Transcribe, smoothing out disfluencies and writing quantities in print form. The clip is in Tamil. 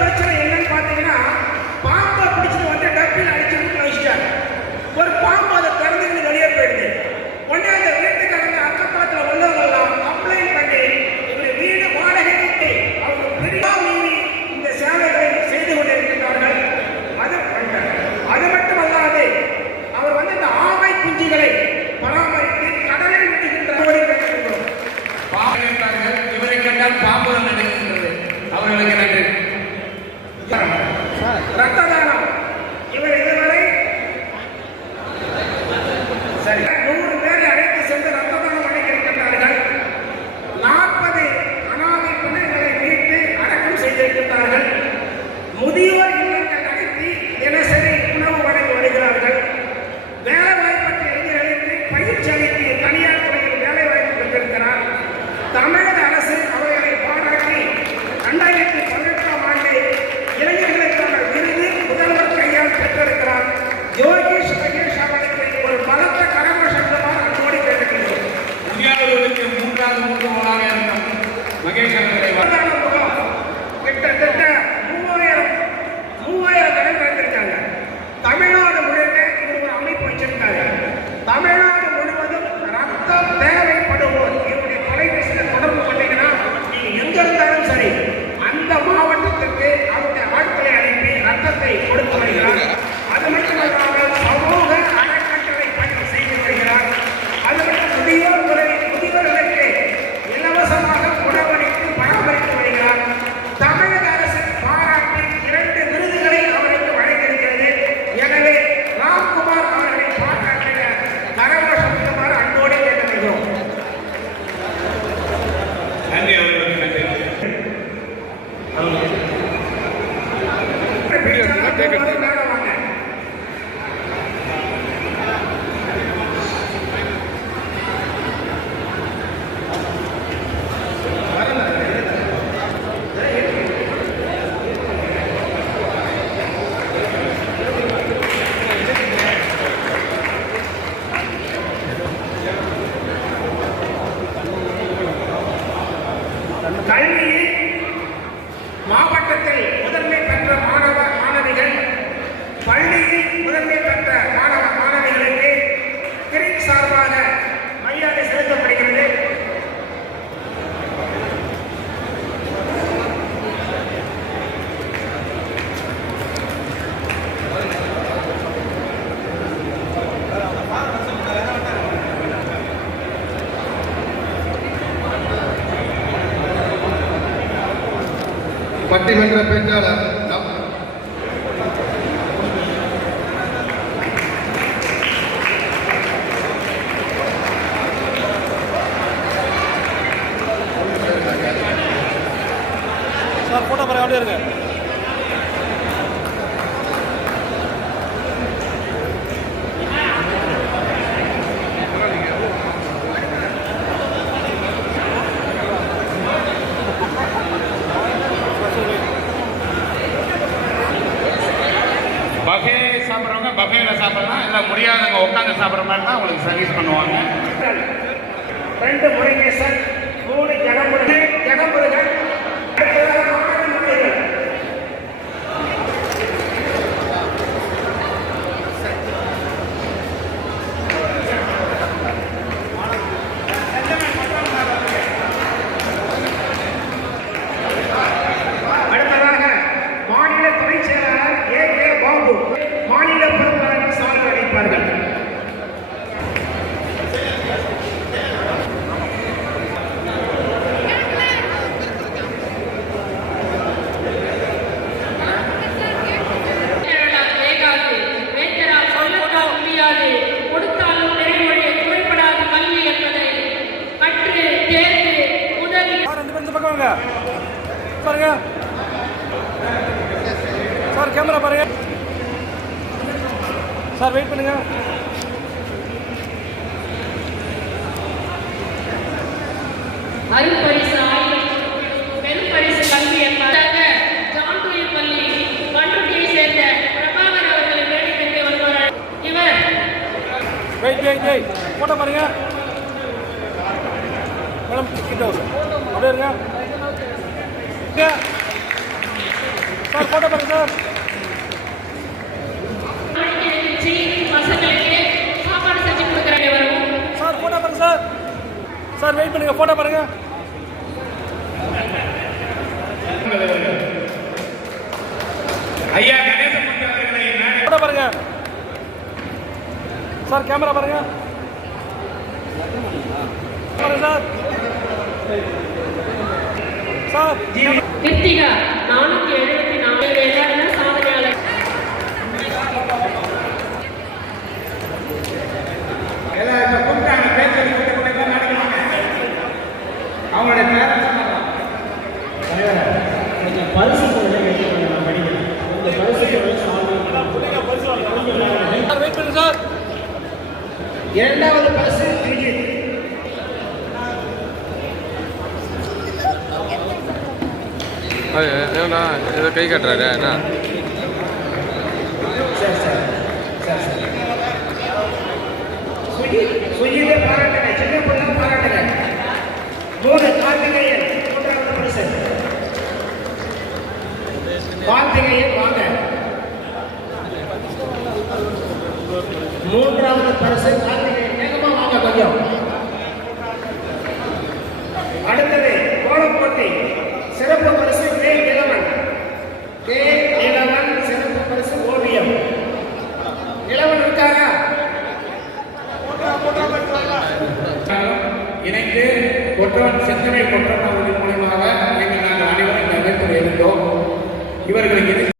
பிரச்சனை என்னன்னு பாத்தீங்கன்னா, பாம்பை பிடிச்சிட்டு வந்து டப்பில் அடிச்சு வீட்டுல வச்சுட்டாங்க. ஒரு பாம்பு அதை திறந்துட்டு வெளியே போயிடுது. உடனே அந்த வீட்டுக்காரங்க அக்கப்பக்கத்துல உள்ளவங்க எல்லாம் கம்ப்ளைண்ட் பண்ணி இவரு வீடு வாடகைக்கு அவங்க பெரிய மீறி இந்த சேவைகளை செய்து கொண்டிருக்கிறார்கள். அது மட்டுமல்லாது அவர் வந்து இந்த ஆமை குஞ்சுகளை பராமரித்து கடலில் விடுகின்ற இவரை கண்டால் பாம்புகள் நடக்கின்றது. அவர்களுக்கு நன்றி. ரத்த தானம் இவர் இதுவரை சரி 100 பேரை அழைத்து சென்று ரத்த தானம் அடைந்திருக்கிறார்கள். 40 அனாதை பிள்ளைகளை மீட்டு அடக்கம் செய்திருக்கிறார்கள். முதியோர் இல்லங்கள் நடத்தி தினசரி உணவு வழங்கி வருகிறார்கள். வேலை வாய்ப்பற்ற இளைஞர்களுக்கு பயிற்சி அளித்து தனியார் துறையில் வேலை வாய்ப்பு பெற்றிருக்கிறார். தமிழக அரசு அவர்களை பாராட்டி 2018ஆம் ஆண்டு இளைஞர்களுக்கான விருது முதல்வர் கையால் பெற்றிருக்கிறார். யோகேஷ் மகேஷ் அவர்களுக்கு ஒரு பலத்த கரகோஷமாக அன்போடு கேட்டுக்கொள்கிறோம். இந்தியாவிற்கு 3வது முகமாக இருக்கும் மகேஷ் அவர்களை கிட்டத்தட்ட 3000 கடை வைத்திருக்காங்க. தமிழ்நாடு முழுக்க இது ஒரு அமைப்பு வச்சிருக்காங்க. தமிழ்நாடு முழுவதும் ரத்தம் தேவைப்படுவோர் இவருடைய தொலைபேசியில் தொடர்பு பண்ணீங்கன்னா நீங்க எங்க இருந்தாலும் சரி அந்த மாவட்டத்திற்கு அவருடைய ஆட்களை அனுப்பி ரத்தத்தை கொடுத்து வருகிறார். அது மட்டுமல்லாமல் சமூக அறக்கட்டளை பணி செய்து வருகிறார். அது மட்டும் முதியோர்களுக்கு இலவசமாக உணவளித்து பராமரித்து வருகிறார். தமிழக அரசு பாராட்டி 2 விருதுகளை அவருக்கு வழங்கியிருக்கிறது. எனவே ராம்குமார் அவர்களை பாராட்டிய கரகோஷமாறு அன்போடு கேட்டுக்கொள்கிறோம். நன்றி. அவர்களுக்கு நன்றி. கல்வியில் மாவட்டத்தில் முதன்மை பெற்ற மாணவ மாணவிகள், பள்ளியில் முதன்மை பெற்ற மாணவ மாணவிகளுக்கு கிரீட் சார்பாக மரியாதை செலுத்தப்படுகிறது. பட்டிமன்ற பேச்சாளர் சார் போட்டோ பாருங்க, அப்படியே இருங்க. பஃபே சாப்பிட்றவங்க பஃபேல சாப்பிடலாம். இல்லை முடியாதவங்க உட்காந்து சாப்பிட்ற மாதிரி தான் உங்களுக்கு சர்வீஸ் பண்ணுவாங்க. 2 முருகேசன், 3 ஜெகமுருகன், அடுத்ததாக மாநில துணை செயலாளர் A.K. பாபு மாநில பொறுப்பாளர்கள் சான்று அளிப்பார்கள். பாருங்க சார், கேமரா பாருங்க சார், வெயிட் பண்ணுங்க. அருப்பரிசு ஆயுதம் பெரும் பரிசு கல்வி என்பதாக ஜான்டூயர் பள்ளி பண்ருட்டியை சேர்ந்த பிரபாகர் அவர்களை வேடிக்கை வருவார். இவர் வெயிட் போட்டோ பாருங்க மேடம், கிட்ட அப்படியே இருங்க. சார் போட்டோ பாருங்க சார். மணிக்கு எழுந்திருச்சு பசங்களுக்கு சாப்பாடு செஞ்சு கொடுக்குறாங்க வரவும். சார் போட்டோ பாருங்க சார். சார் வெயிட் பண்ணுங்க, போட்டோ பாருங்க. ஐயா கணேசமூர்த்தி அவர்களை மேடை போட்டோ பாருங்க சார். கேமரா பாருங்க. பாருங்க சார். சார் கிருத்திகா 474 எல்லாரும் சாதனையாளர். எல்லாம் இப்ப கூப்பிட்டாங்க பேச்சு கூட்ட நடக்கிறாங்க. அவங்களுடைய பேரண்ட்ஸ் கொஞ்சம் பரிசு பொருளை நான் படிக்கிறேன். இந்த பரிசு பொருளை சார் வெயிட் பண்ணுங்க சார். இரண்டாவது பரிசு விஜய். ஏன்னா ஏதோ கை காட்டுறாரு என்ன சரி சரி சரி சரி. சுஜிதை பாராட்டுங்க, சின்ன பொண்ணு பாராட்டுங்க. 3 கார்த்திகேயன் மூன்றாவது பரிசு. கார்த்திகேயன் வாங்க. மூன்றாவது பரிசு கார்த்திகேயன், வேகமா வாங்க கொஞ்சம். அடுத்தது கோலம் போட்டி சிறப்பு பரிசு கே இளவன். கே இளவன் சிறப்பு பரிசு ஓவியம். இளவன் இருக்காரா? இணைந்து கொற்றவன் செந்தனை கொற்றவன்